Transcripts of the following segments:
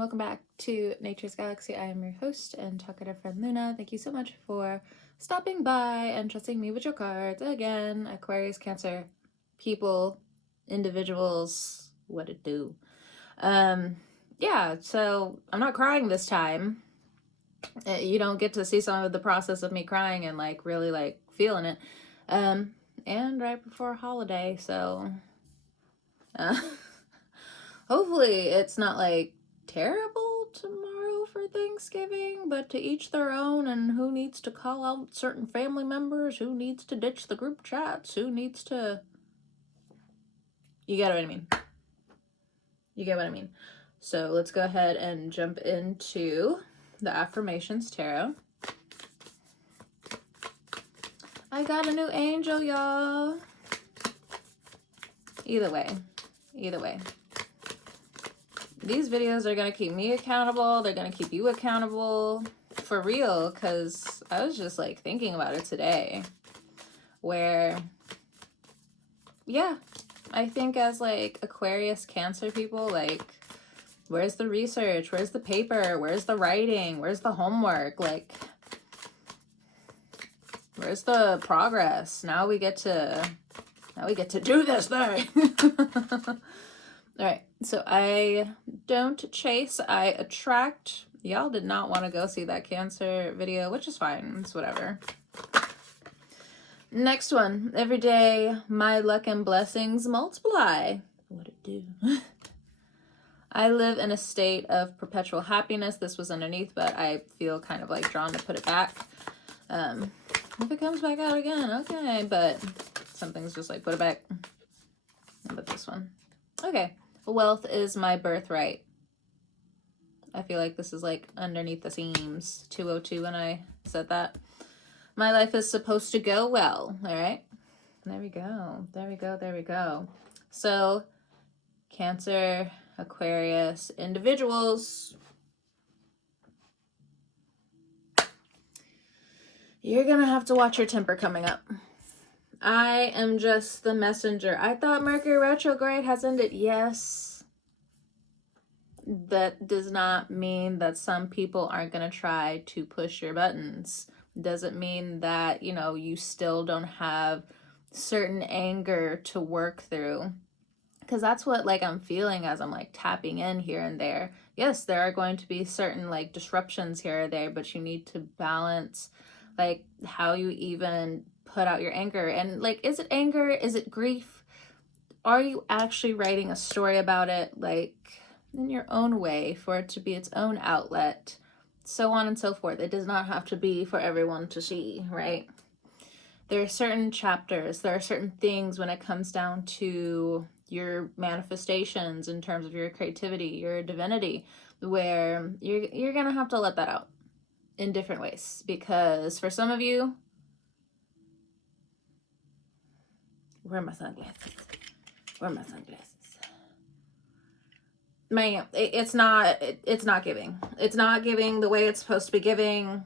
welcome back to Nature's Galaxy. I am your host and talkative friend Luna. Thank you so much for stopping by and trusting me with your cards again. Aquarius, Cancer, people, individuals, what it do. Yeah, so I'm not crying this time. You don't get to see some of the process of me crying and like really like feeling it. And right before a holiday, so hopefully it's not like terrible tomorrow for Thanksgiving, but to each their own, and who needs to call out certain family members, who needs to ditch the group chats, who needs to... You get what I mean. You get what I mean. So let's go ahead and jump into the Affirmations Tarot. I got a new angel, y'all. Either way. These videos are going to keep me accountable. They're going to keep you accountable. For real, because I was just like thinking about it today. Where, yeah, I think as like Aquarius, Cancer people, like, where's the research? Where's the paper? Where's the writing? Where's the homework? Like, where's the progress? Now we get to do this thing. All right, so I don't chase, I attract. Y'all did not want to go see that Cancer video, which is fine. It's whatever. Next one. Every day, my luck and blessings multiply. What it do? I live in a state of perpetual happiness. This was underneath, but I feel kind of like drawn to put it back. If it comes back out again, okay, but something's just like, put it back. How about this one? Okay. Wealth is my birthright. I feel like this is like underneath the seams. 202 when I said that. My life is supposed to go well. All right. There we go. So Cancer, Aquarius, individuals, you're gonna have to watch your temper coming up. I am just the messenger. I thought Mercury retrograde has ended. Yes. That does not mean that some people aren't going to try to push your buttons. Doesn't mean that, you know, you still don't have certain anger to work through. Because that's what, like, I'm feeling as I'm, like, tapping in here and there. Yes, there are going to be certain, like, disruptions here or there, but you need to balance, like, how you even put out your anger. And like, is it anger? Is it grief? Are you actually writing a story about it, like in your own way, for it to be its own outlet, so on and so forth? It does not have to be for everyone to see, right? There are certain chapters, there are certain things when it comes down to your manifestations in terms of your creativity, your divinity, where you're gonna have to let that out in different ways. Because for some of you, where are my sunglasses? Man, it's not giving. It's not giving the way it's supposed to be giving.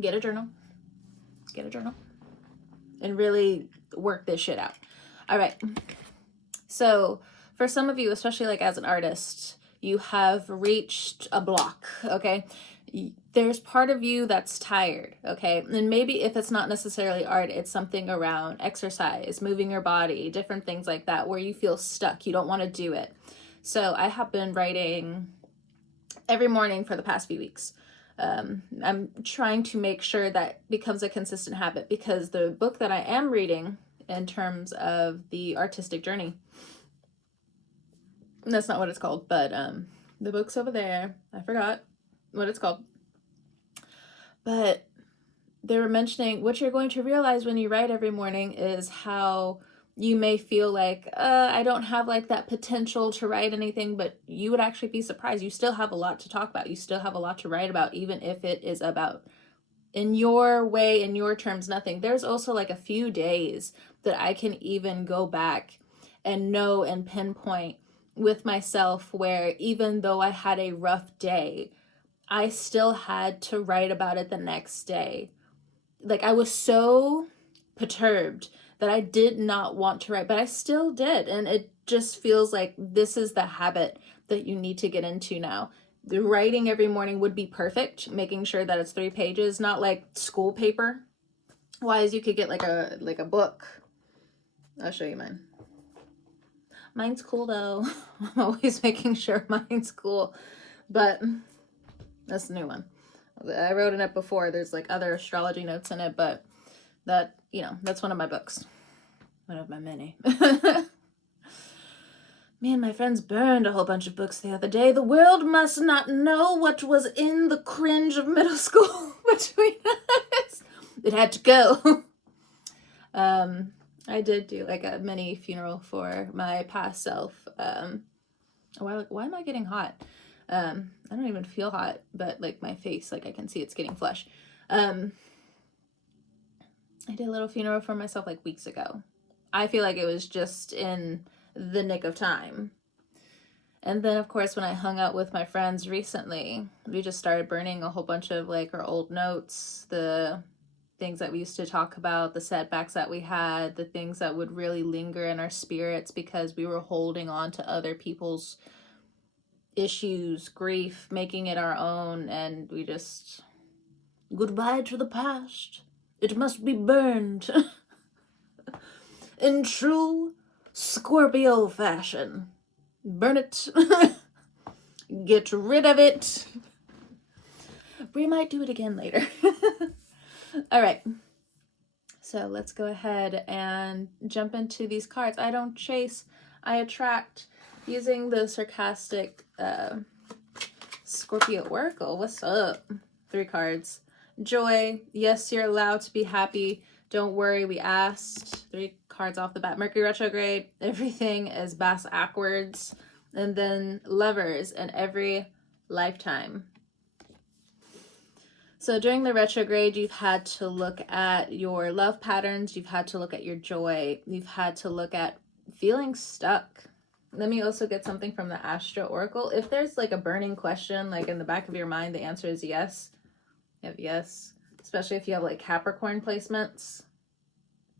Get a journal. And really work this shit out. All right. So for some of you, especially like as an artist, you have reached a block, okay? There's part of you that's tired, okay? And maybe if it's not necessarily art, it's something around exercise, moving your body, different things like that, where you feel stuck, you don't want to do it. So I have been writing every morning for the past few weeks. I'm trying to make sure that becomes a consistent habit, because the book that I am reading in terms of the artistic journey, that's not what it's called, but the book's over there. I forgot what it's called. But they were mentioning what you're going to realize when you write every morning is how you may feel like, I don't have like that potential to write anything, but you would actually be surprised. You still have a lot to talk about. You still have a lot to write about, even if it is about, in your way, in your terms, nothing. There's also like a few days that I can even go back and know and pinpoint with myself where even though I had a rough day, I still had to write about it the next day. Like, I was so perturbed that I did not want to write, but I still did. And it just feels like this is the habit that you need to get into now. The writing every morning would be perfect, making sure that it's 3 pages, not like school paper. Wise, you could get like a book. I'll show you mine. Mine's cool though. I'm always making sure mine's cool, but that's the new one. I wrote in it before. There's like other astrology notes in it, but that, you know, that's one of my books. One of my many. Me and my friends burned a whole bunch of books the other day. The world must not know what was in the cringe of middle school between us. It had to go. I did do like a mini funeral for my past self. Why am I getting hot? I don't even feel hot, but like my face, like I can see it's getting flush. I did a little funeral for myself like weeks ago. I feel like it was just in the nick of time. And then of course when I hung out with my friends recently, we just started burning a whole bunch of like our old notes, the things that we used to talk about, the setbacks that we had, the things that would really linger in our spirits because we were holding on to other people's issues, grief, making it our own, and we just, goodbye to the past. It must be burned. In true Scorpio fashion. Burn it. Get rid of it. We might do it again later. All right. So let's go ahead and jump into these cards. I don't chase, I attract. Using the sarcastic Scorpio Oracle. What's up? 3 cards. Joy. Yes, you're allowed to be happy. Don't worry, we asked. 3 cards off the bat. Mercury retrograde. Everything is bass backwards. And then Lovers in every lifetime. So during the retrograde, you've had to look at your love patterns. You've had to look at your joy. You've had to look at feeling stuck. Let me also get something from the Astro Oracle. If there's like a burning question, like in the back of your mind, the answer is yes. You have yes. Especially if you have like Capricorn placements.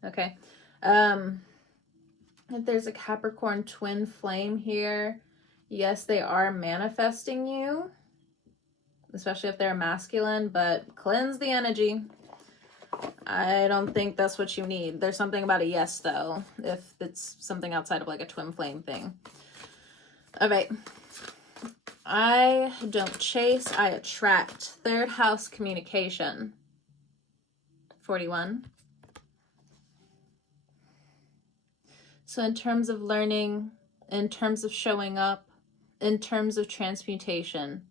Okay. If there's a Capricorn twin flame here, yes, they are manifesting you. Especially if they're masculine, but cleanse the energy. I don't think that's what you need. There's something about a yes, though, if it's something outside of like a twin flame thing. All right. I don't chase, I attract. 3rd house communication. 41. So in terms of learning, in terms of showing up, in terms of transmutation,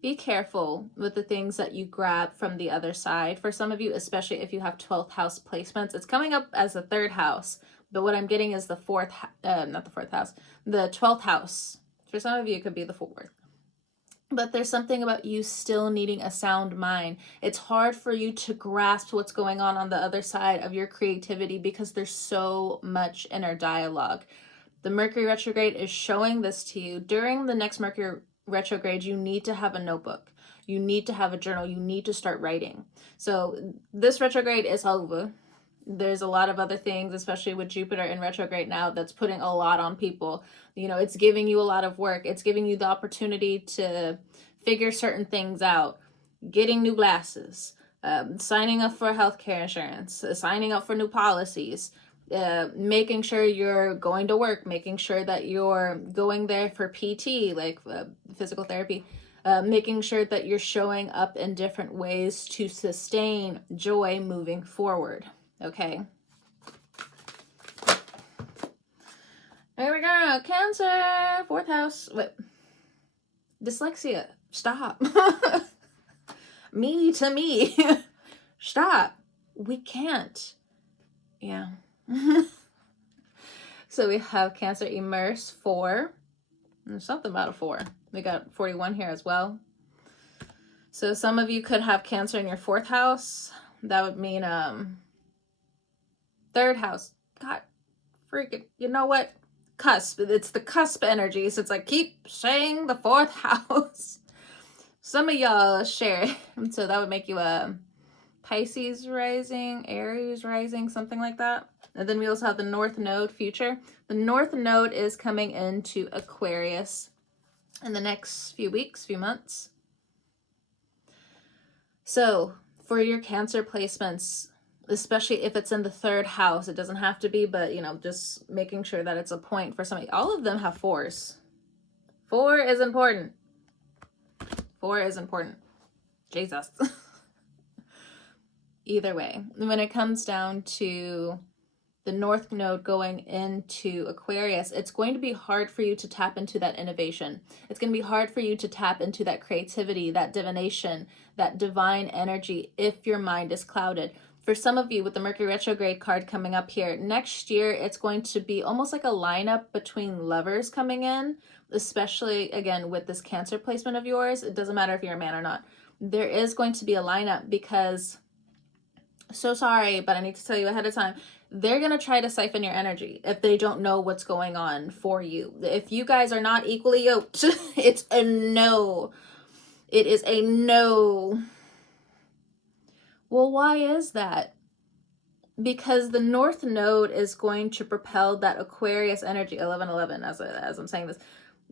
be careful with the things that you grab from the other side. For some of you, especially if you have 12th house placements, it's coming up as the 3rd house. But what I'm getting is the 4th, not the 4th house, the 12th house. For some of you, it could be the 4th. But there's something about you still needing a sound mind. It's hard for you to grasp what's going on the other side of your creativity because there's so much inner dialogue. The Mercury retrograde is showing this to you. During the next Mercury retrograde, you need to have a notebook. You need to have a journal. You need to start writing. So this retrograde is over. There's a lot of other things, especially with Jupiter in retrograde now, that's putting a lot on people. You know, it's giving you a lot of work. It's giving you the opportunity to figure certain things out. Getting new glasses, signing up for healthcare insurance, signing up for new policies, making sure you're going to work, making sure that you're going there for PT, like physical therapy, making sure that you're showing up in different ways to sustain joy moving forward. Okay. There we go. Cancer, 4th house. Wait. Dyslexia. Stop. Me to me. Stop. We can't. Yeah. So we have Cancer immerse 4. There's something about a 4. We got 41 here as well. So some of you could have Cancer in your 4th house. That would mean 3rd house. God freaking, you know what? Cusp. It's the cusp energy. So it's like, keep saying the 4th house. Some of y'all share it. So that would make you a Pisces rising, Aries rising, something like that. And then we also have the North Node future. The North Node is coming into Aquarius in the next few weeks, few months. So for your Cancer placements, especially if it's in the 3rd house, it doesn't have to be, but just making sure that it's a point for somebody. All of them have 4s. 4 is important. 4 is important. Jesus. Either way, when it comes down to the North Node going into Aquarius, it's going to be hard for you to tap into that innovation. It's going to be hard for you to tap into that creativity, that divination, that divine energy if your mind is clouded. For some of you, with the Mercury retrograde card coming up here, next year it's going to be almost like a lineup between lovers coming in, especially, again, with this Cancer placement of yours. It doesn't matter if you're a man or not. There is going to be a lineup because, so sorry, but I need to tell you ahead of time, they're going to try to siphon your energy if they don't know what's going on for you. If you guys are not equally yoked, it's a no. It is a no. Well, why is that? Because the North Node is going to propel that Aquarius energy, 1111, as I'm saying this,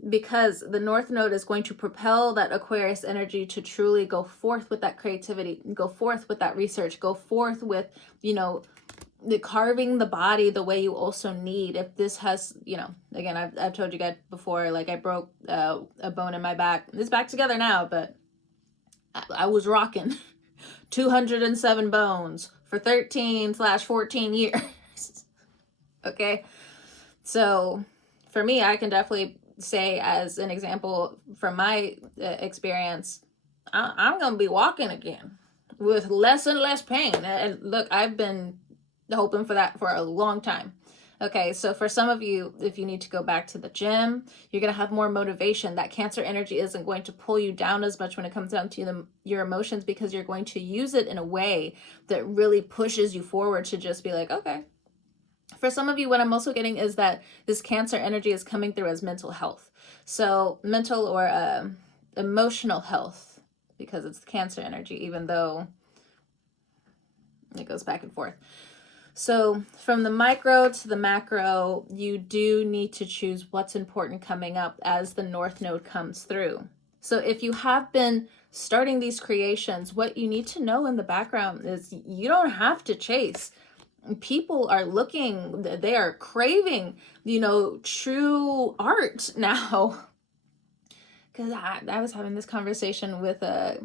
because the North Node is going to propel that Aquarius energy to truly go forth with that creativity, go forth with that research, go forth with, the carving the body the way you also need. If this has, again, I've told you guys before, like I broke a bone in my back. It's back together now, but I was rocking 207 bones for 13/14 years. Okay. So for me, I can definitely say, as an example from my experience, I'm going to be walking again with less and less pain. And look, I've been hoping for that for a long time. Okay, so for some of you, if you need to go back to the gym, you're going to have more motivation. That Cancer energy isn't going to pull you down as much when it comes down to your emotions, because you're going to use it in a way that really pushes you forward to just be like, okay. For some of you, what I'm also getting is that this Cancer energy is coming through as mental health. So mental or emotional health, because it's Cancer energy, even though it goes back and forth. So from the micro to the macro, you do need to choose what's important coming up as the North Node comes through. So if you have been starting these creations, what you need to know in the background is you don't have to chase. People are looking, they are craving, true art now. Because I was having this conversation with a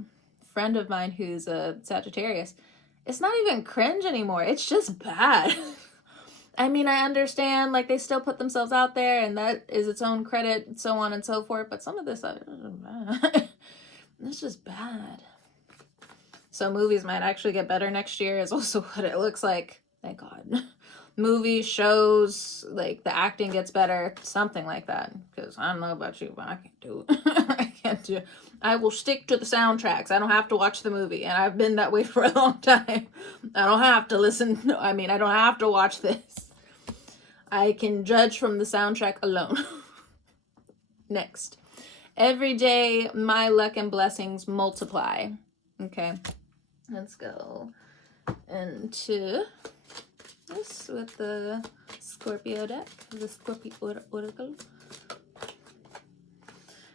friend of mine who's a Sagittarius. It's not even cringe anymore. It's just bad. I mean, I understand, like, they still put themselves out there, and that is its own credit, so on and so forth, but some of this stuff is bad. It's just bad. So movies might actually get better next year is also what it looks like. Thank God. Movies, shows, like, the acting gets better, something like that. Because I don't know about you, but I can't do it. I can't do it. I will stick to the soundtracks. I don't have to watch the movie, and I've been that way for a long time. I don't have to listen. I don't have to watch this. I can judge from the soundtrack alone. Next. Every day, my luck and blessings multiply. Okay. Let's go into this with the Scorpio deck, the Scorpio Oracle.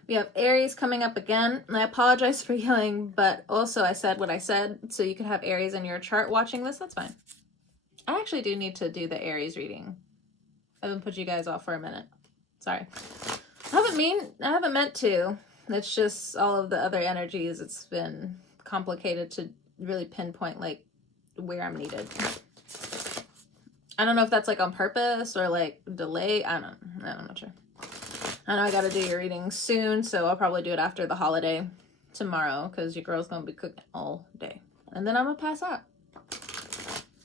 We have Aries coming up again. And I apologize for yelling, but also I said what I said, so you could have Aries in your chart watching this. That's fine. I actually do need to do the Aries reading. I haven't put you guys off for a minute. Sorry. I haven't meant to. It's just all of the other energies. It's been complicated to really pinpoint, like, where I'm needed. I don't know if that's, like, on purpose or, like, delay. I'm not sure. I know I gotta do your reading soon, so I'll probably do it after the holiday tomorrow, because your girl's gonna be cooking all day. And then I'm gonna pass out.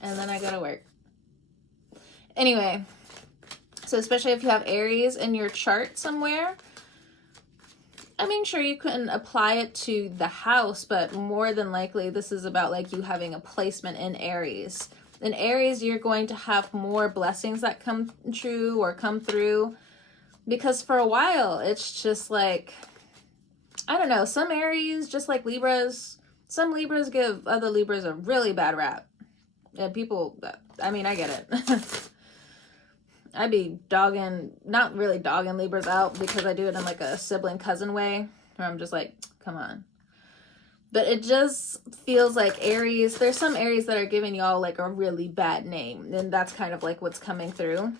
And then I gotta work. Anyway, so especially if you have Aries in your chart somewhere, sure, you can apply it to the house, but more than likely this is about, like, you having a placement in Aries. In Aries, you're going to have more blessings that come true or come through, because for a while, it's just like, I don't know, some Aries, just like Libras, some Libras give other Libras a really bad rap. And people, I get it. I be dogging, not really dogging Libras out because I do it in like a sibling cousin way where I'm just like, come on. But it just feels like Aries, there's some Aries that are giving y'all like a really bad name, and that's kind of like what's coming through.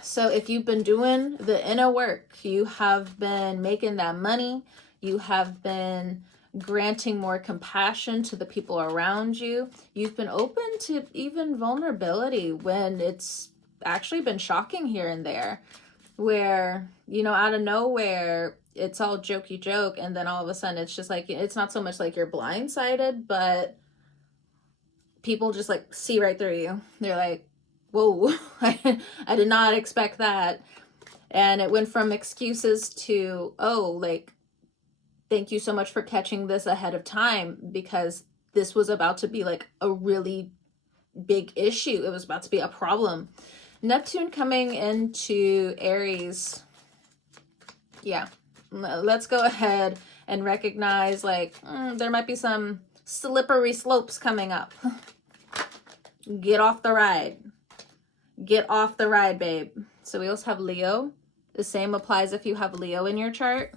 So if you've been doing the inner work, you have been making that money, you have been granting more compassion to the people around you, you've been open to even vulnerability when it's actually been shocking here and there, where, you know, out of nowhere, it's all jokey joke, and then all of a sudden it's just like, it's not so much like you're blindsided, but people just like see right through you. They're like, whoa, I did not expect that. And it went from excuses to, oh, like, thank you so much for catching this ahead of time, because this was about to be like a really big issue. It was about to be a problem. Neptune coming into Aries. Yeah, let's go ahead and recognize like there might be some slippery slopes coming up. Get off the ride. Get off the ride, babe. So we also have Leo. The same applies if you have Leo in your chart.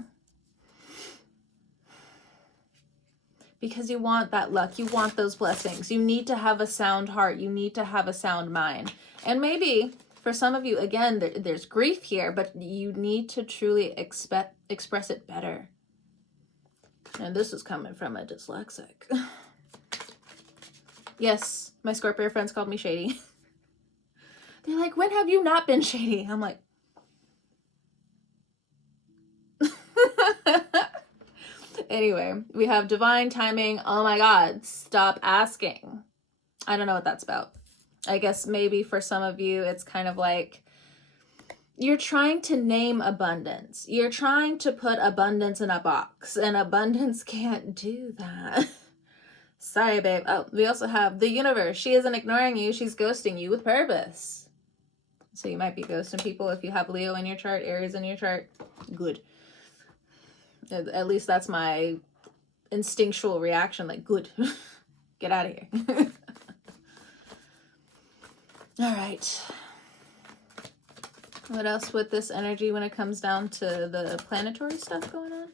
Because you want that luck. You want those blessings. You need to have a sound heart. You need to have a sound mind. And maybe for some of you, again, there's grief here, but you need to truly express it better. And this is coming from a dyslexic. Yes, my Scorpio friends called me shady. They're like, when have you not been shady? I'm like, anyway, we have divine timing. Oh my God, stop asking. I don't know what that's about. I guess maybe for some of you, it's kind of like you're trying to name abundance. You're trying to put abundance in a box, and abundance can't do that. Sorry, babe. Oh, we also have the universe. She isn't ignoring you. She's ghosting you with purpose. So you might be ghosting people if you have Leo in your chart, Aries in your chart. Good. At least that's my instinctual reaction. Like, good. Get out of here. All right. What else with this energy when it comes down to the planetary stuff going on?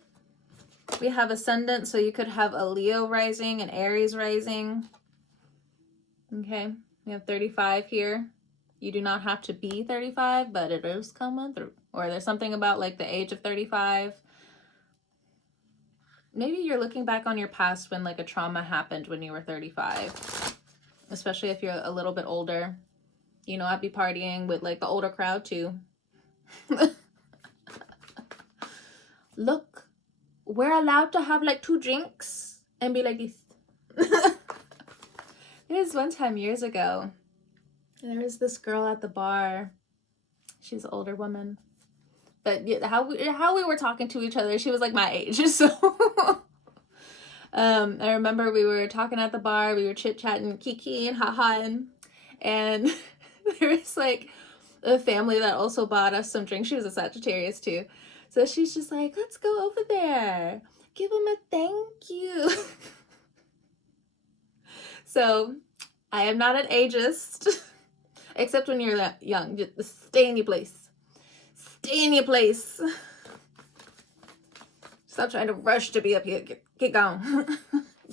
We have ascendant, so you could have a Leo rising, an Aries rising. Okay, we have 35 here. You do not have to be 35, but it is coming through. Or there's something about like the age of 35. Maybe you're looking back on your past when like a trauma happened when you were 35. Especially if you're a little bit older. You know, I'd be partying with like the older crowd too. Look, we're allowed to have like 2 drinks and be like this. There was one time years ago, there was this girl at the bar. She's an older woman. But how we were talking to each other, she was like my age. So I remember we were talking at the bar, we were chit-chatting, kiki-ing, ha-haing, and there was like a family that also bought us some drinks. She was a Sagittarius too. So she's just like, let's go over there. Give them a thank you. So I am not an ageist, except when you're that young. Just stay in your place. Stay in your place. Stop trying to rush to be up here. Get gone.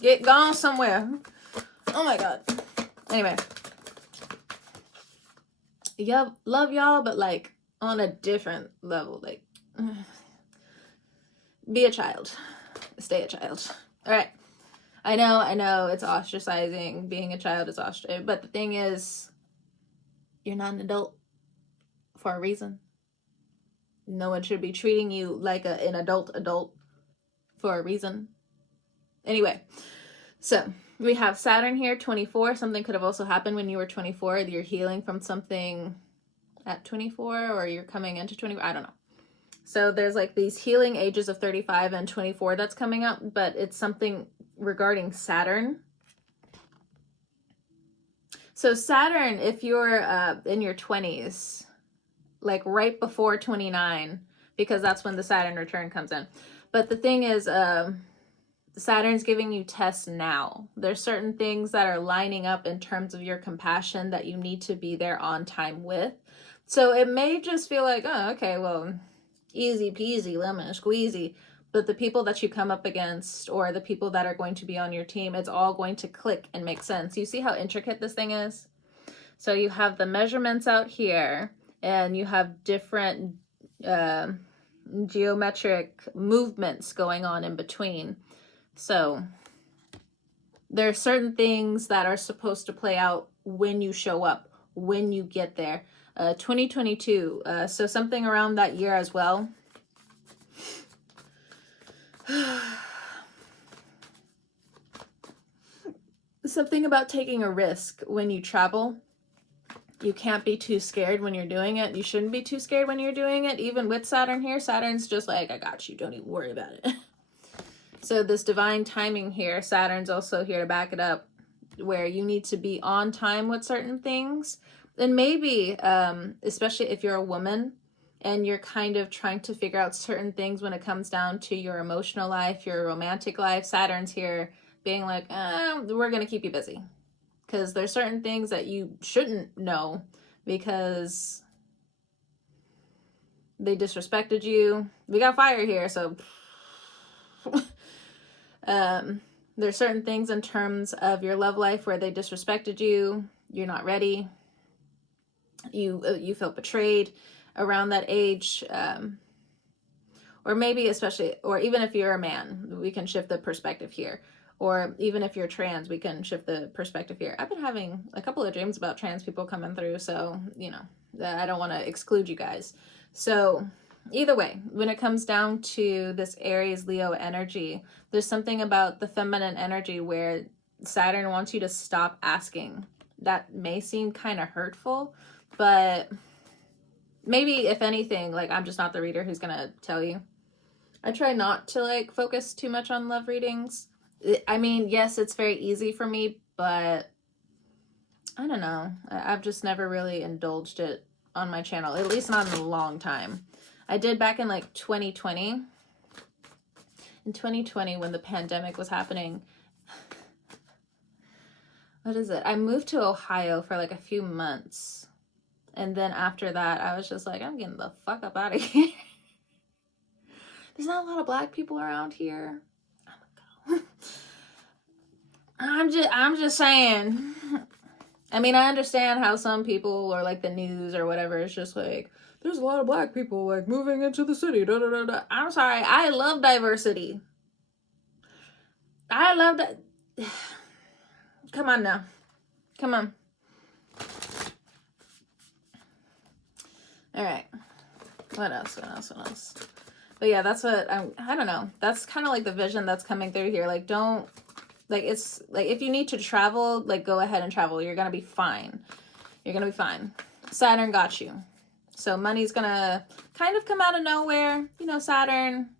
Get gone somewhere. Oh my God. Anyway. Yeah, love y'all, but like on a different level. Like, be a child. Stay a child. All right. I know it's ostracizing. Being a child is ostracizing. But the thing is, you're not an adult for a reason. No one should be treating you like an adult for a reason. Anyway, so we have Saturn here, 24. Something could have also happened when you were 24. You're healing from something at 24, or you're coming into 24. I don't know. So there's like these healing ages of 35 and 24 that's coming up, but it's something regarding Saturn. So Saturn, if you're in your 20s, like right before 29, because that's when the Saturn return comes in. But the thing is, Saturn's giving you tests now. There's certain things that are lining up in terms of your compassion that you need to be there on time with. So it may just feel like, oh, okay, well, easy peasy, lemon squeezy. But the people that you come up against or the people that are going to be on your team, it's all going to click and make sense. You see how intricate this thing is? So you have the measurements out here, and you have different geometric movements going on in between. So there are certain things that are supposed to play out when you show up, when you get there. 2022, so something around that year as well. Something about taking a risk when you travel. You can't be too scared when you're doing it. You shouldn't be too scared when you're doing it. Even with Saturn here, Saturn's just like, I got you. Don't even worry about it. So this divine timing here, Saturn's also here to back it up, where you need to be on time with certain things. And maybe, especially if you're a woman and you're kind of trying to figure out certain things when it comes down to your emotional life, your romantic life, Saturn's here being like, we're going to keep you busy. Because there's certain things that you shouldn't know because they disrespected you. We got fire here, so there's certain things in terms of your love life where they disrespected you. You're not ready. You felt betrayed around that age, or maybe especially, or even if you're a man, we can shift the perspective here. Or even if you're trans, we can shift the perspective here. I've been having a couple of dreams about trans people coming through, so, you know, I don't want to exclude you guys. So either way, when it comes down to this Aries Leo energy, there's something about the feminine energy where Saturn wants you to stop asking. That may seem kind of hurtful, but maybe if anything, like, I'm just not the reader who's going to tell you. I try not to, like, focus too much on love readings. I mean, yes, it's very easy for me, but I don't know. I've just never really indulged it on my channel, at least not in a long time. I did back in like 2020. In 2020, when the pandemic was happening, what is it? I moved to Ohio for like a few months. And then after that, I was just like, I'm getting the fuck up out of here. There's not a lot of black people around here. I'm just saying. I mean, I understand how some people, or like the news or whatever, is just like, there's a lot of black people like moving into the city. Da, da, da, da. I'm sorry. I love diversity. I love that. Come on now. Come on. All right. What else? But yeah, that's what I don't know. That's kind of like the vision that's coming through here. Like, don't, like, it's like, if you need to travel, like, go ahead and travel. You're going to be fine. You're going to be fine. Saturn got you. So money's going to kind of come out of nowhere. You know, Saturn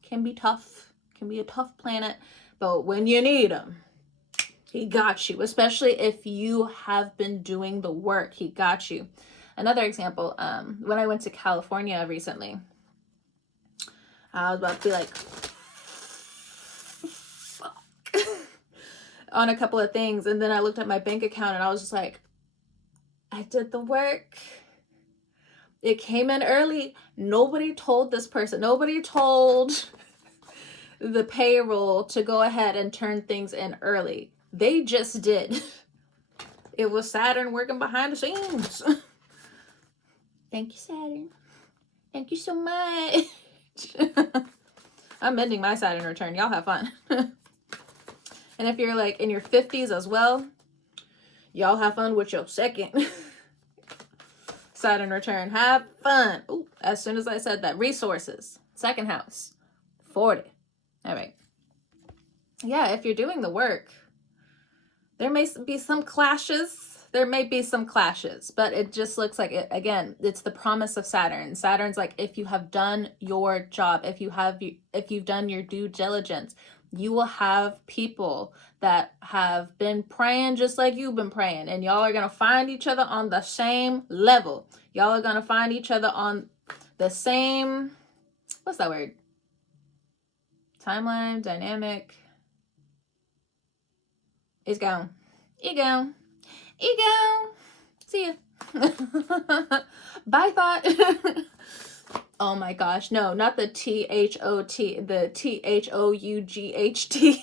can be tough, can be a tough planet. But when you need him, he got you. Especially if you have been doing the work, he got you. Another example, when I went to California recently, I was about to be like, fuck, on a couple of things. And then I looked at my bank account and I was just like, I did the work. It came in early. Nobody told this person. Nobody told the payroll to go ahead and turn things in early. They just did. It was Saturn working behind the scenes. Thank you, Saturn. Thank you so much. I'm ending my Saturn return. Y'all have fun. And if you're like in your 50s as well, y'all have fun with your second Saturn return. Have fun. Ooh, as soon as I said that. Resources. Second house. 40. All right. Yeah, if you're doing the work, there may be some clashes. There may be some clashes, but it just looks like it, again, it's the promise of Saturn. Saturn's like, if you have done your job, if you've done your due diligence, you will have people that have been praying just like you've been praying, and y'all are going to find each other on the same level. Y'all are going to find each other on the same, what's that word? Timeline, dynamic. It's gone. Ego. See ya. Bye, thought. Oh my gosh, no, not the THOT, the THOUGHT.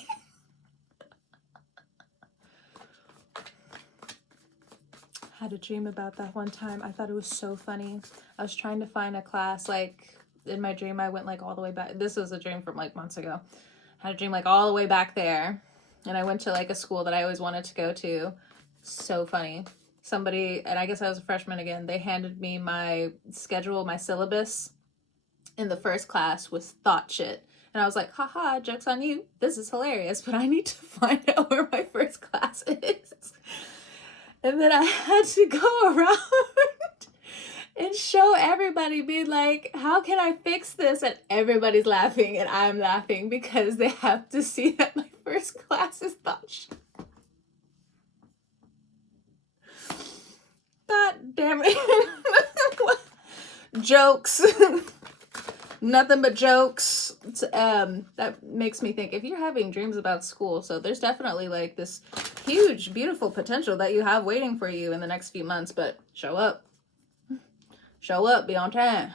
Had a dream about that one time. I thought it was so funny. I was trying to find a class, like in my dream I went like all the way back. This was a dream from like months ago. I had a dream like all the way back there, and I went to like a school that I always wanted to go to. So funny. Somebody, and I guess I was a freshman again, they handed me my schedule, my syllabus in the first class was thought shit. And I was like, haha, joke's on you. This is hilarious, but I need to find out where my first class is. And then I had to go around and show everybody, being like, how can I fix this? And everybody's laughing and I'm laughing because they have to see that my first class is thought shit. God damn it. Jokes. Nothing but jokes. That makes me think, if you're having dreams about school, so there's definitely like this huge, beautiful potential that you have waiting for you in the next few months, but show up. Show up, be on time.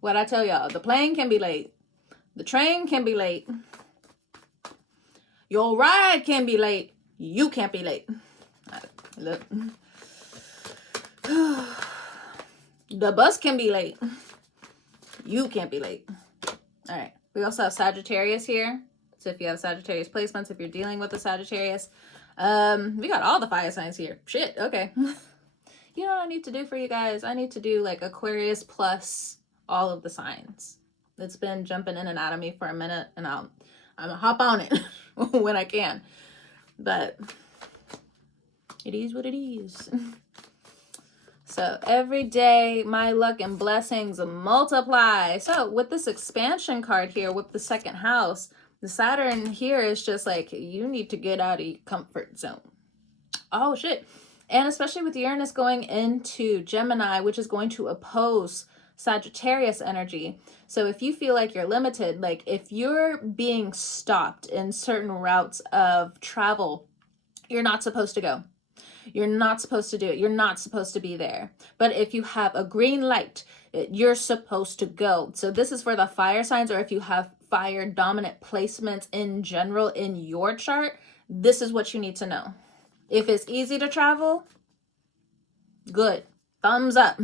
What I tell y'all, the plane can be late. The train can be late. Your ride can be late. You can't be late. Look. The bus can be late. You can't be late. All right. We also have Sagittarius here. So if you have Sagittarius placements, if you're dealing with a Sagittarius, we got all the fire signs here. Shit. Okay. You know what I need to do for you guys? I need to do like Aquarius plus all of the signs. It's been jumping in and out of me for a minute, and I'm gonna hop on it when I can. But it is what it is. So every day, my luck and blessings multiply. So with this expansion card here, with the second house, the Saturn here is just like, you need to get out of your comfort zone. Oh, shit. And especially with Uranus going into Gemini, which is going to oppose Sagittarius energy. So if you feel like you're limited, like if you're being stopped in certain routes of travel, you're not supposed to go. You're not supposed to do it. You're not supposed to be there. But if you have a green light, you're supposed to go. So this is for the fire signs, or if you have fire dominant placements in general in your chart, this is what you need to know. If it's easy to travel, good. Thumbs up.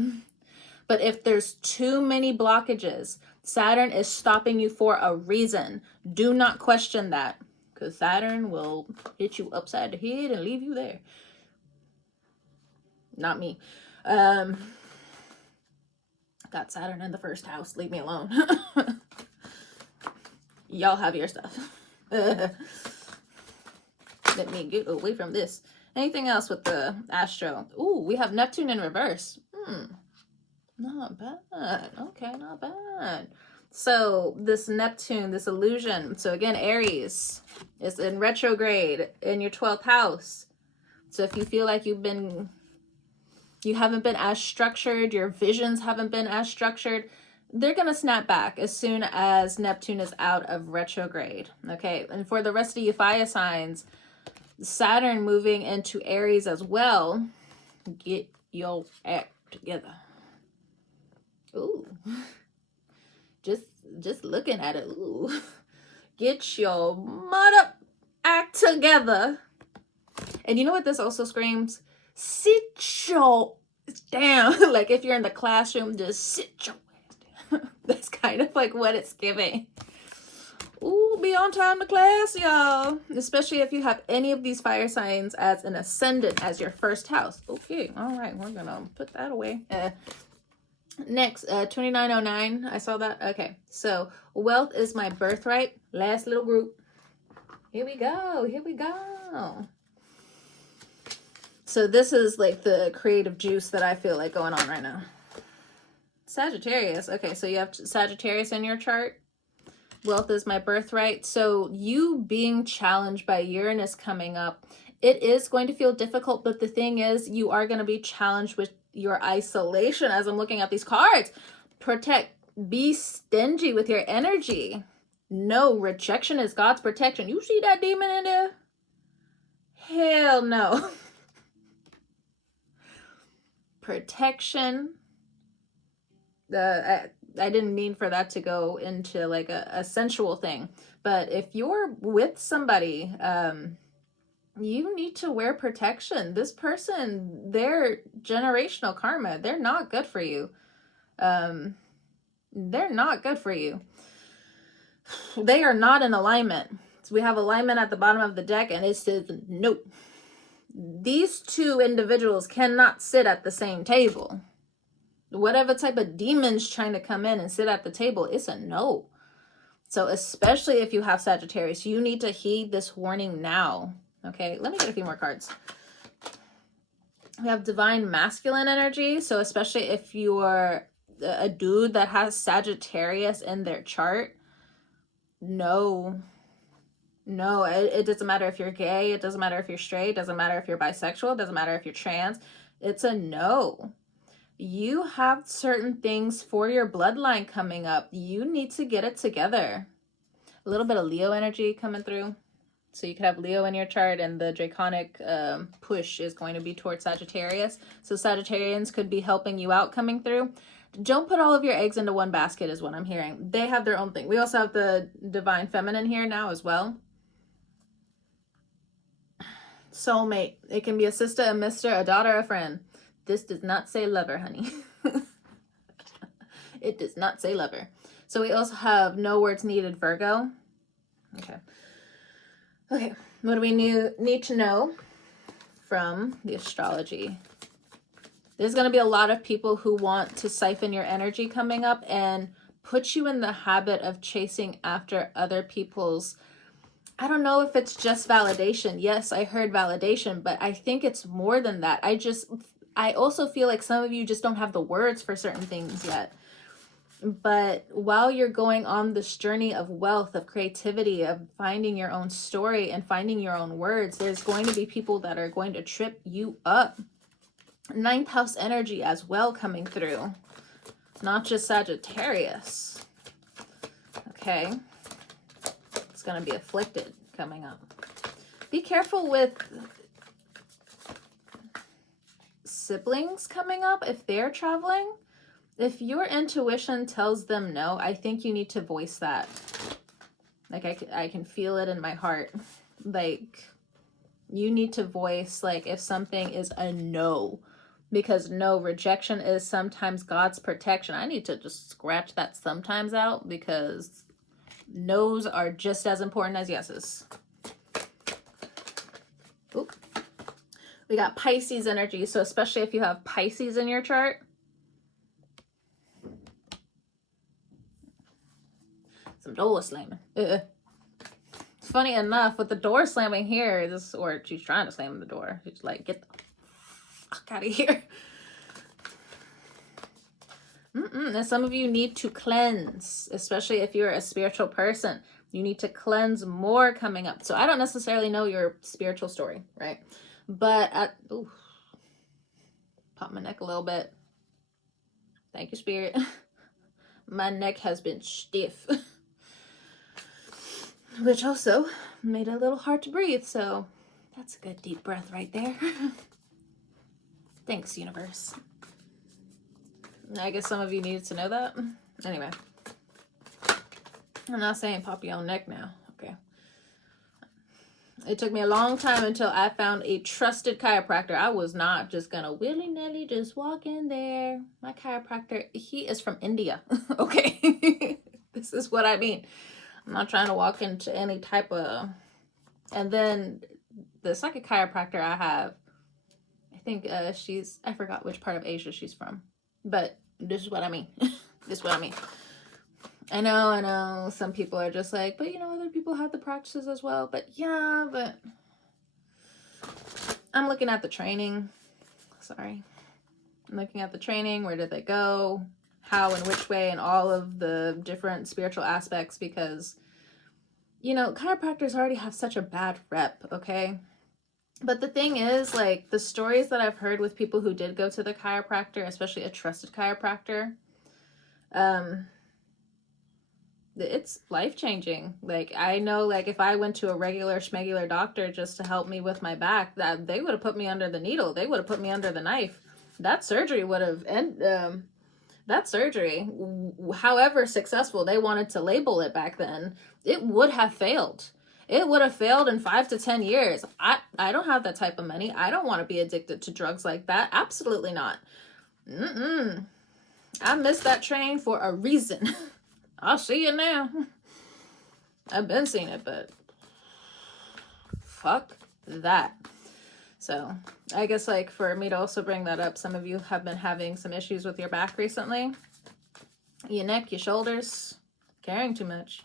But if there's too many blockages, Saturn is stopping you for a reason. Do not question that, because Saturn will hit you upside the head and leave you there. Not me. Got Saturn in the first house. Leave me alone. Y'all have your stuff. Let me get away from this. Anything else with the astro? Ooh, we have Neptune in reverse. Not bad. Okay, not bad. So this Neptune, this illusion. So again, Aries is in retrograde in your 12th house. So if you feel like you haven't been as structured, your visions haven't been as structured, they're going to snap back as soon as Neptune is out of retrograde. Okay, and for the rest of you fire signs, Saturn moving into Aries as well, get your act together. Ooh, just looking at it, ooh, get your mud up act together. And you know what this also screams? Sit your down. Like if you're in the classroom, just sit your ass down. That's kind of like what it's giving. Ooh, be on time to class, y'all. Especially if you have any of these fire signs as an ascendant as your first house. Okay, all right, we're gonna put that away. Next, 2909. I saw that. Okay, so wealth is my birthright. Last little group. Here we go. Here we go. So this is like the creative juice that I feel like going on right now. Sagittarius. Okay, so you have Sagittarius in your chart. Wealth is my birthright. So you being challenged by Uranus coming up, it is going to feel difficult, but the thing is, you are going to be challenged with your isolation. As I'm looking at these cards, protect, be stingy with your energy. No, rejection is God's protection. You see that demon in there? Hell no. protection. I didn't mean for that to go into like a sensual thing, but if you're with somebody, you need to wear protection. This person, their generational karma, they're not good for you. They're not good for you. They are not in alignment. So we have alignment at the bottom of the deck, and it says nope. These two individuals cannot sit at the same table. Whatever type of demon's trying to come in and sit at the table, it's a no. So especially if you have Sagittarius, you need to heed this warning now. Okay, let me get a few more cards. We have divine masculine energy. So especially if you're a dude that has Sagittarius in their chart, no, it doesn't matter if you're gay, it doesn't matter if you're straight, it doesn't matter if you're bisexual, it doesn't matter if you're trans, it's a no. You have certain things for your bloodline coming up. You need to get it together. A little bit of Leo energy coming through. So you could have Leo in your chart, and the draconic push is going to be towards Sagittarius. So Sagittarians could be helping you out coming through. Don't put all of your eggs into one basket is what I'm hearing. They have their own thing. We also have the divine feminine here now as well. Soulmate. It can be a sister, a mister, a daughter, a friend. This does not say lover, honey. It does not say lover. So we also have no words needed, Virgo. Okay, what do we need to know from the astrology? There's going to be a lot of people who want to siphon your energy coming up and put you in the habit of chasing after other people's, I don't know if it's just validation. Yes, I heard validation, but I think it's more than that. I also feel like some of you just don't have the words for certain things yet. But while you're going on this journey of wealth, of creativity, of finding your own story and finding your own words, there's going to be people that are going to trip you up. Ninth house energy as well coming through. Not just Sagittarius. Okay. It's going to be afflicted coming up. Be careful with siblings coming up if they're traveling. If your intuition tells them no, I think you need to voice that. Like I can feel it in my heart. Like you need to voice like if something is a no, because no, rejection is sometimes God's protection. I need to just scratch that sometimes out, because no's are just as important as yeses. Oop. We got Pisces energy. So especially if you have Pisces in your chart, some door slamming. Funny enough, with the door slamming here, or she's trying to slam the door. She's like, get the fuck out of here. And some of you need to cleanse, especially if you're a spiritual person. You need to cleanse more coming up. So I don't necessarily know your spiritual story, right? But pop my neck a little bit. Thank you, Spirit. My neck has been stiff. Which also made it a little hard to breathe. So that's a good deep breath right there. Thanks, universe. I guess some of you needed to know that. Anyway. I'm not saying pop your own neck now. Okay. It took me a long time until I found a trusted chiropractor. I was not just gonna willy-nilly just walk in there. My chiropractor, he is from India. Okay. This is what I mean. I'm not trying to walk into any type of... And then the second chiropractor I have, I think I forgot which part of Asia she's from. But this is what I mean. This is what I mean. I know some people are just like, but other people have the practices as well. But yeah, but I'm looking at the training. Sorry. I'm looking at the training. Where did they go? How and which way, and all of the different spiritual aspects, because chiropractors already have such a bad rep, okay? But the thing is, like, the stories that I've heard with people who did go to the chiropractor, especially a trusted chiropractor, it's life-changing. Like, I know, like, if I went to a regular schmegular doctor just to help me with my back, that they would have put me under the needle. They would have put me under the knife. that surgery would have ended. That surgery, however successful they wanted to label it back then, it would have failed. It would have failed in 5 to 10 years. I don't have that type of money. I don't want to be addicted to drugs like that. Absolutely not. I missed that train for a reason. I'll see it now. I've been seeing it, but fuck that. So I guess like for me to also bring that up, some of you have been having some issues with your back recently. Your neck, your shoulders, carrying too much.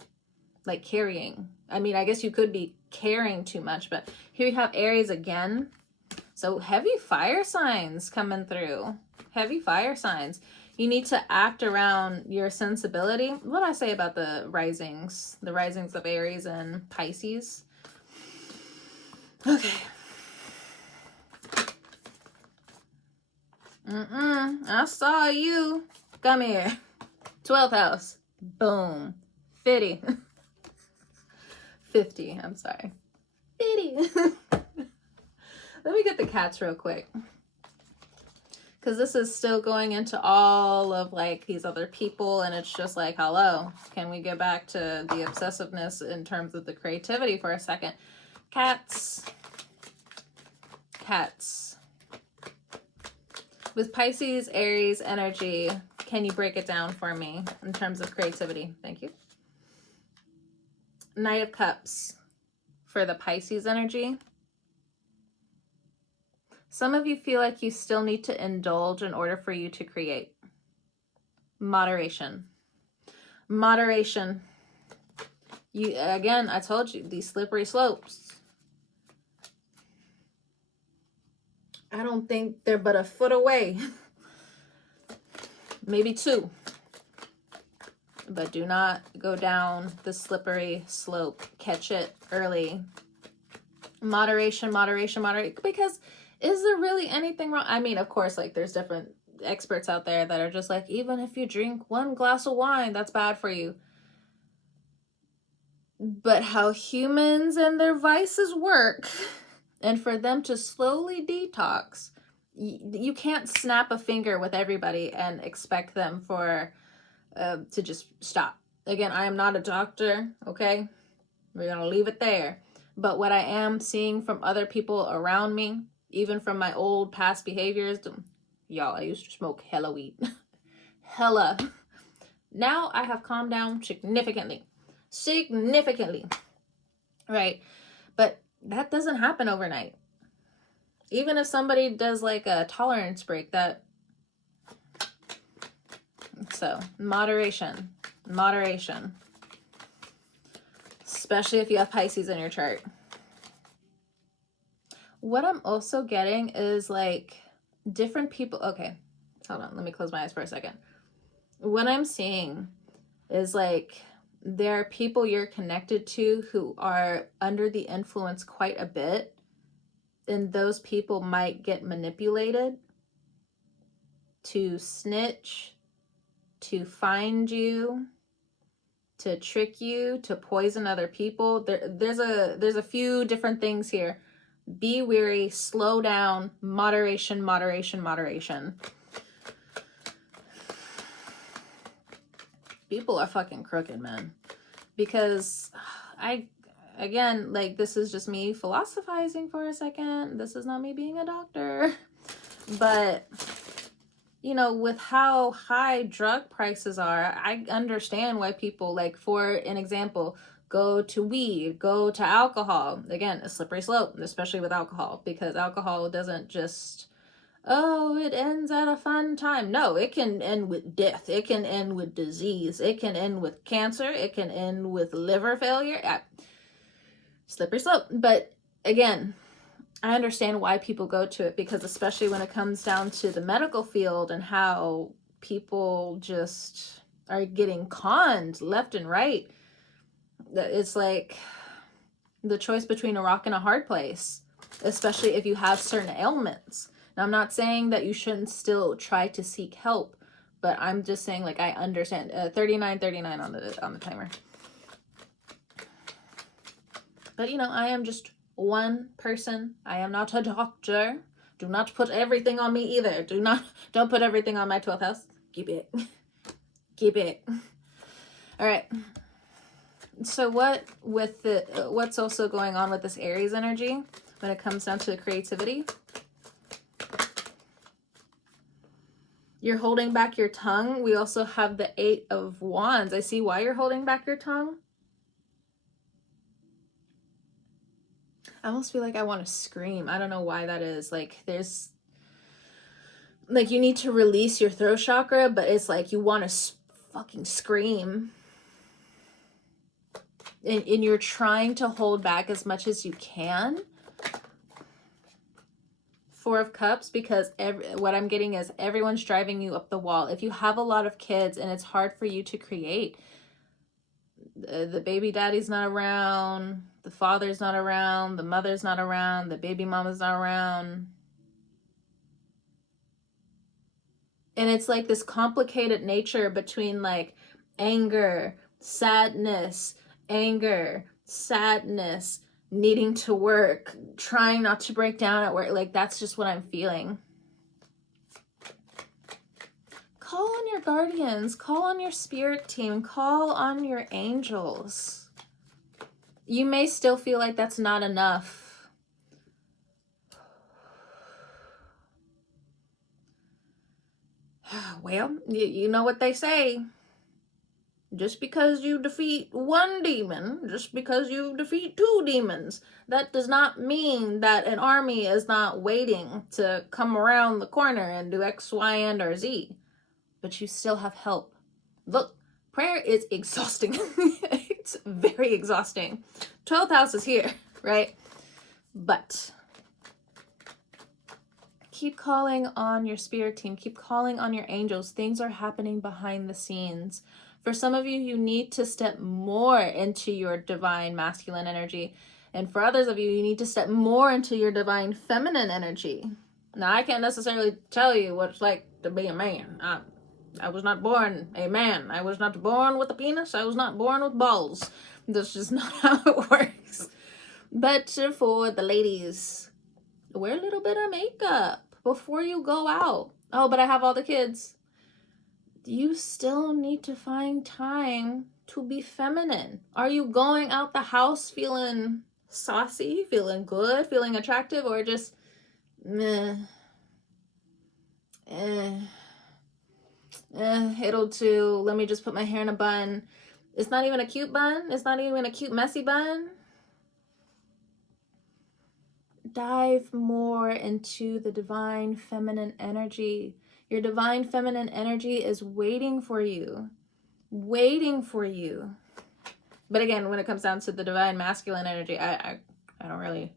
Like carrying. I mean, I guess you could be carrying too much, but here we have Aries again. So heavy fire signs coming through. Heavy fire signs. You need to act around your sensibility. What I say about the risings of Aries and Pisces. Okay. I saw you. Come here. 12th house. Boom. 50. 50. I'm sorry. 50. Let me get the cats real quick. Because this is still going into all of like these other people. And it's just like, hello. Can we get back to the obsessiveness in terms of the creativity for a second? Cats. Cats. With Pisces, Aries energy, can you break it down for me in terms of creativity? Thank you. Knight of Cups for the Pisces energy. Some of you feel like you still need to indulge in order for you to create. Moderation. Moderation. You, again, I told you, these slippery slopes. I don't think they're but a foot away. Maybe 2. But do not go down the slippery slope. Catch it early. Moderation, moderation, moderation. Because is there really anything wrong? I mean, of course, like there's different experts out there that are just like, even if you drink 1 glass of wine, that's bad for you. But how humans and their vices work, and for them to slowly detox, you can't snap a finger with everybody and expect them to just stop. Again, I am not a doctor, okay? We're gonna leave it there. But what I am seeing from other people around me, even from my old past behaviors, y'all, I used to smoke hella weed. Hella. Now I have calmed down significantly. Significantly. Right? But that doesn't happen overnight. Even if somebody does like a tolerance break, that... So, moderation. Moderation. Especially if you have Pisces in your chart. What I'm also getting is like different people... Okay, hold on. Let me close my eyes for a second. What I'm seeing is like there are people you're connected to who are under the influence quite a bit. And those people might get manipulated to snitch, to find you, to trick you, to poison other people. There's a few different things here. Be wary, slow down, moderation, moderation, moderation. People are fucking crooked, man. Because again, like, this is just me philosophizing for a second. This is not me being a doctor. But, you know, with how high drug prices are, I understand why people, like, for an example, go to weed, go to alcohol. Again, a slippery slope, especially with alcohol, because alcohol doesn't just... oh, it ends at a fun time. No, it can end with death. It can end with disease. It can end with cancer. It can end with liver failure. Slippery slope. But again, I understand why people go to it, because especially when it comes down to the medical field and how people just are getting conned left and right. It's like the choice between a rock and a hard place, especially if you have certain ailments. Now, I'm not saying that you shouldn't still try to seek help, but I'm just saying, like, I understand. 39 on the timer. But, you know, I am just one person. I am not a doctor Do not put everything on me either. Don't put everything on my 12th house. Keep it. Keep it. All right. So what's also going on with this Aries energy when it comes down to creativity? You're holding back your tongue. We also have the 8 of Wands. I see why you're holding back your tongue. I almost feel like I want to scream. I don't know why that is. Like there's, like you need to release your throat chakra, but it's like you want to fucking scream. And you're trying to hold back as much as you can. 4 of Cups, because what I'm getting is everyone's driving you up the wall. If you have a lot of kids and it's hard for you to create, the baby daddy's not around, the father's not around, the mother's not around, the baby mama's not around. And it's like this complicated nature between like anger, sadness, needing to work, trying not to break down at work. Like that's just what I'm feeling. Call on your guardians, call on your spirit team, call on your angels. You may still feel like that's not enough. Well, you know what they say. Just because you defeat one demon, just because you defeat 2 demons, that does not mean that an army is not waiting to come around the corner and do X, Y, and or Z. But you still have help. Look, prayer is exhausting. It's very exhausting. 12th house is here, right? But keep calling on your spirit team. Keep calling on your angels. Things are happening behind the scenes. For some of you, you need to step more into your divine masculine energy. And for others of you, you need to step more into your divine feminine energy. Now, I can't necessarily tell you what it's like to be a man. I was not born a man. I was not born with a penis. I was not born with balls. That's just not how it works. But for the ladies, wear a little bit of makeup before you go out. Oh, but I have all the kids. You still need to find time to be feminine. Are you going out the house feeling saucy, feeling good, feeling attractive, or just meh, it'll do, let me just put my hair in a bun. It's not even a cute bun. It's not even a cute messy bun. Dive more into the divine feminine energy. Your divine feminine energy is waiting for you. Waiting for you. But again, when it comes down to the divine masculine energy, I don't really.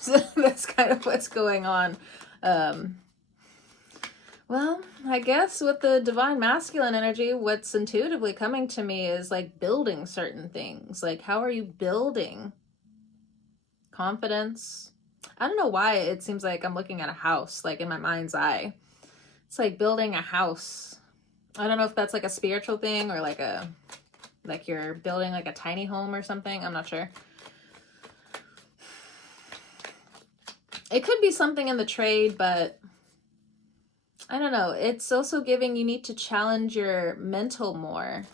So that's kind of what's going on. Well, I guess with the divine masculine energy, what's intuitively coming to me is like building certain things. Like, how are you building confidence? I don't know why it seems like I'm looking at a house, like in my mind's eye. It's like building a house. I don't know if that's like a spiritual thing or like you're building like a tiny home or something. I'm not sure. It could be something in the trade, but I don't know. It's also giving you need to challenge your mental more.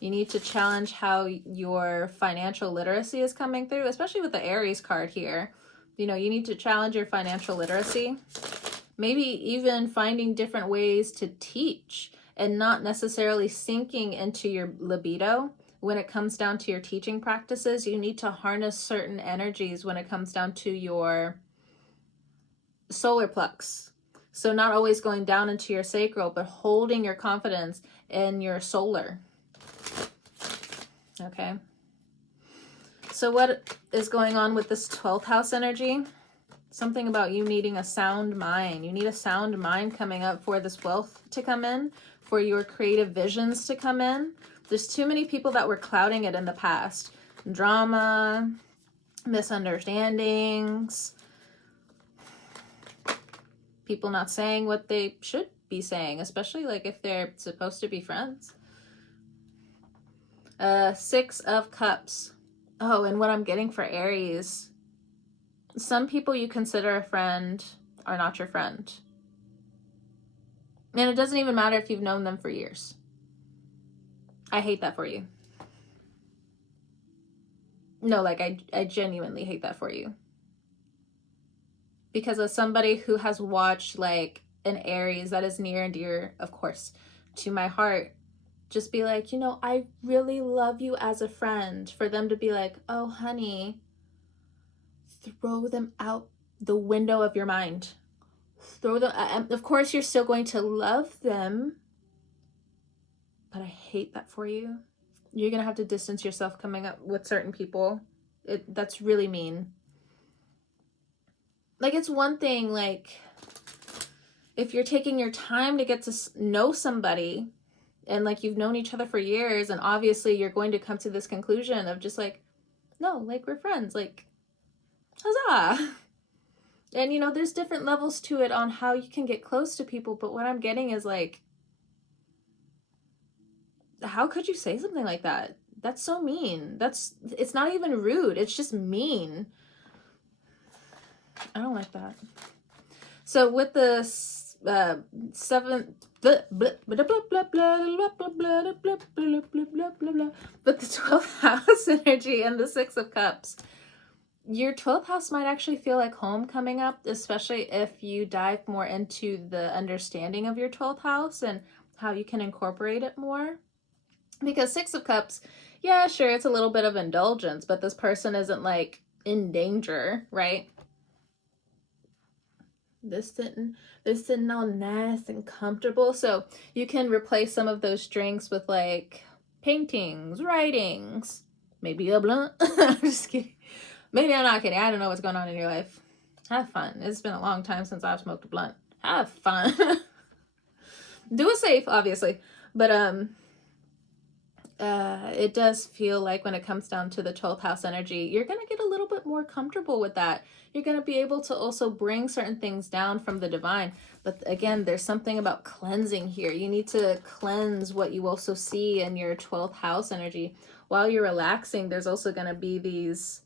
You need to challenge how your financial literacy is coming through, especially with the Aries card here. You know, you need to challenge your financial literacy. Maybe even finding different ways to teach and not necessarily sinking into your libido. When it comes down to your teaching practices, you need to harness certain energies when it comes down to your solar plexus. So not always going down into your sacral, but holding your confidence in your solar. Okay. So what is going on with this 12th house energy? Something about you needing a sound mind. You need a sound mind coming up for this wealth to come in, for your creative visions to come in. There's too many people that were clouding it in the past. Drama, misunderstandings, people not saying what they should be saying, especially like if they're supposed to be friends. Six of Cups. Oh, and what I'm getting for Aries, some people you consider a friend are not your friend. And it doesn't even matter if you've known them for years. I hate that for you. No, like I genuinely hate that for you. Because as somebody who has watched like an Aries that is near and dear, of course, to my heart, just be like, you know, I really love you as a friend. For them to be like, oh, honey, throw them out the window of your mind. Throw them. Of course, you're still going to love them, but I hate that for you. You're going to have to distance yourself coming up with certain people. That's really mean. Like, it's one thing, like, if you're taking your time to get to know somebody and, like, you've known each other for years and obviously you're going to come to this conclusion of just, like, no, like, we're friends. Like, huzzah! And, you know, there's different levels to it on how you can get close to people, but what I'm getting is, like, how could you say something like that? That's so mean. It's not even rude. It's just mean. I don't like that. So with the seventh, but the 12th house energy and the Six of Cups, your 12th house might actually feel like home coming up, especially if you dive more into the understanding of your 12th house and how you can incorporate it more. Because Six of Cups, yeah, sure, it's a little bit of indulgence, but this person isn't like in danger, right? They're sitting all nice and comfortable. So you can replace some of those drinks with like paintings, writings, maybe a blunt. I'm just kidding. Maybe I'm not kidding. I don't know what's going on in your life. Have fun. It's been a long time since I've smoked a blunt. Have fun. Do it safe, obviously. But it does feel like when it comes down to the 12th house energy, you're going to get a little bit more comfortable with that. You're going to be able to also bring certain things down from the divine. But again, there's something about cleansing here. You need to cleanse what you also see in your 12th house energy. While you're relaxing, there's also going to be these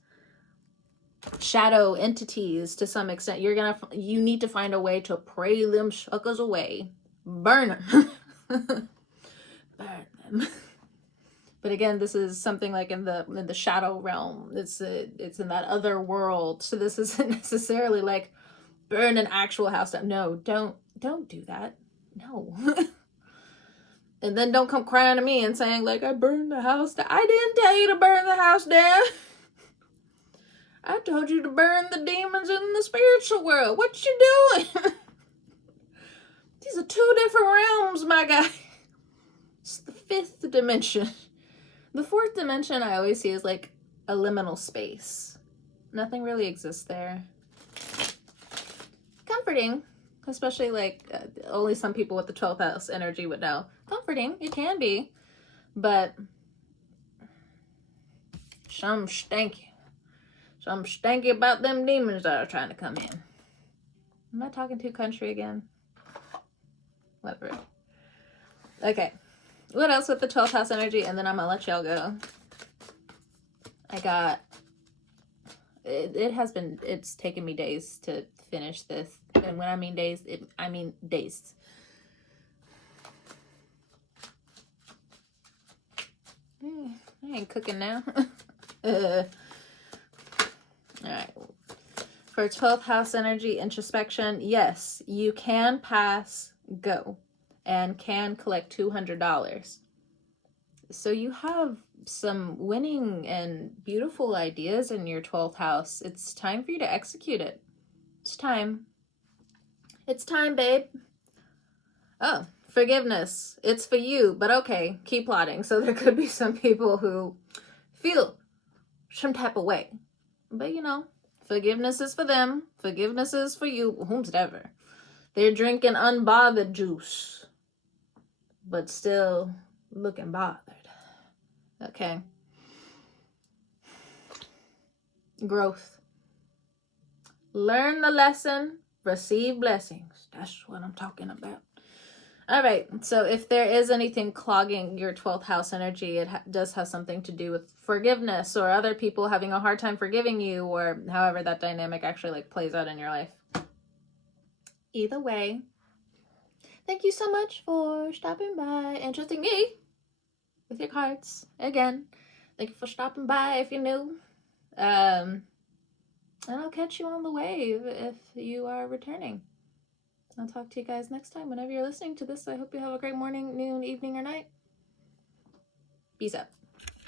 shadow entities to some extent. You need to find a way to pray them suckers away. Burn them. Burn them. But again, this is something like in the shadow realm. It's in that other world. So this isn't necessarily like burn an actual house down. No, don't do that. No. And then don't come crying to me and saying like I burned the house down. I didn't tell you to burn the house down. I told you to burn the demons in the spiritual world. What you doing? These are two different realms, my guy. It's the fifth dimension. The fourth dimension I always see is like a liminal space. Nothing really exists there. Comforting, especially like only some people with the 12th house energy would know. Comforting, it can be, but some stanky about them demons that are trying to come in. Am I talking too country again? Whatever. Okay. What else with the 12th house energy? And then I'm gonna let y'all go. I got, it's taken me days to finish this. And when I mean days, I mean days. I ain't cooking now. All right. For 12th house energy introspection, yes, you can pass go and can collect $200. So you have some winning and beautiful ideas in your 12th house. It's time for you to execute it. It's time. It's time, babe. Oh, forgiveness. It's for you, but okay, keep plotting. So there could be some people who feel some type of way. But you know, forgiveness is for them. Forgiveness is for you, whomsoever. They're drinking unbothered juice, but still looking bothered. Okay. Growth. Learn the lesson, receive blessings. That's what I'm talking about. All right. So if there is anything clogging your 12th house energy, it does have something to do with forgiveness or other people having a hard time forgiving you, or however that dynamic actually like plays out in your life. Either way, thank you so much for stopping by and trusting me with your cards. Again, thank you for stopping by if you're new. And I'll catch you on the wave if you are returning. I'll talk to you guys next time. Whenever you're listening to this, I hope you have a great morning, noon, evening, or night. Peace out.